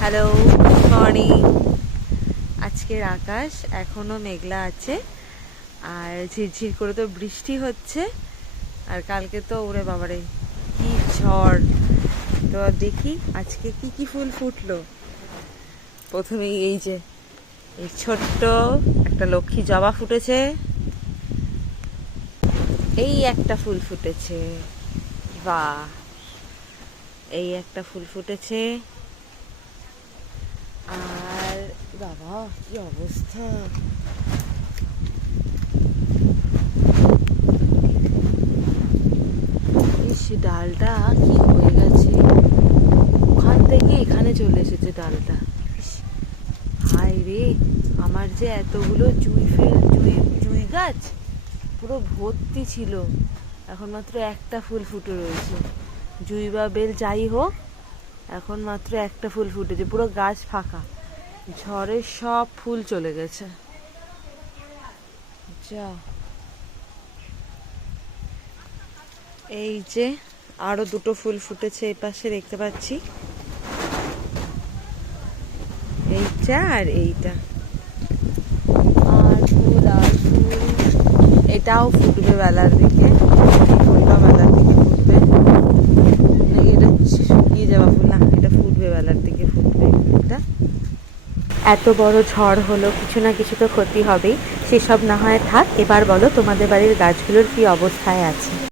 Hello, good morning. আজকের আকাশ এখনো মেঘলা আছে, আর ঝিরঝির করে তো বৃষ্টি হচ্ছে। আর কালকে তো ওরে বাবারে কি ঝড়। তো দেখি আজকে কি কি ফুল ফুটলো। প্রথমেই এই যে এই ছোট্ট একটা লক্ষ্মী জবা ফুটেছে, এই একটা ফুল ফুটেছে, বাহ, এই একটা ফুল ফুটেছে। আর বাবা কি অবস্থা, সে ডালটা কি হয়ে গেছে, ওখান থেকে এখানে চলে এসেছে ডালটা। হায় রে, আমার যে এতগুলো জুই গাছ পুরো ভর্তি ছিল, এখন মাত্র একটা ফুল ফুটে রয়েছে। জুই বা বেল যাই হোক, এখন মাত্র একটা ফুল ফুটেছে, পুরো গাছ ফাঁকা। ঝড়ে সব ফুল চলে গেছে। যা, এই যে আরো দুটো ফুল ফুটেছে এই পাশে দেখতে পাচ্ছি, এইটা আর এইটা। আর ফুল আর ফুল, এটাও ফুটবে বেলার দিকে, ফুলটাও বেলার দিকে ফুটবে নাকি এটা শুকিয়ে যাওয়া ফুল? না, এটা ফুটবে বেলার দিকে ফুটবে এটা। এত বড় ঝড় হলো, কিছু না কিছু তো ক্ষতি হবেই, সেসব না হয় থাক। এবার বলো তোমাদের বাড়ির গাছগুলোর কি অবস্থায় আছে?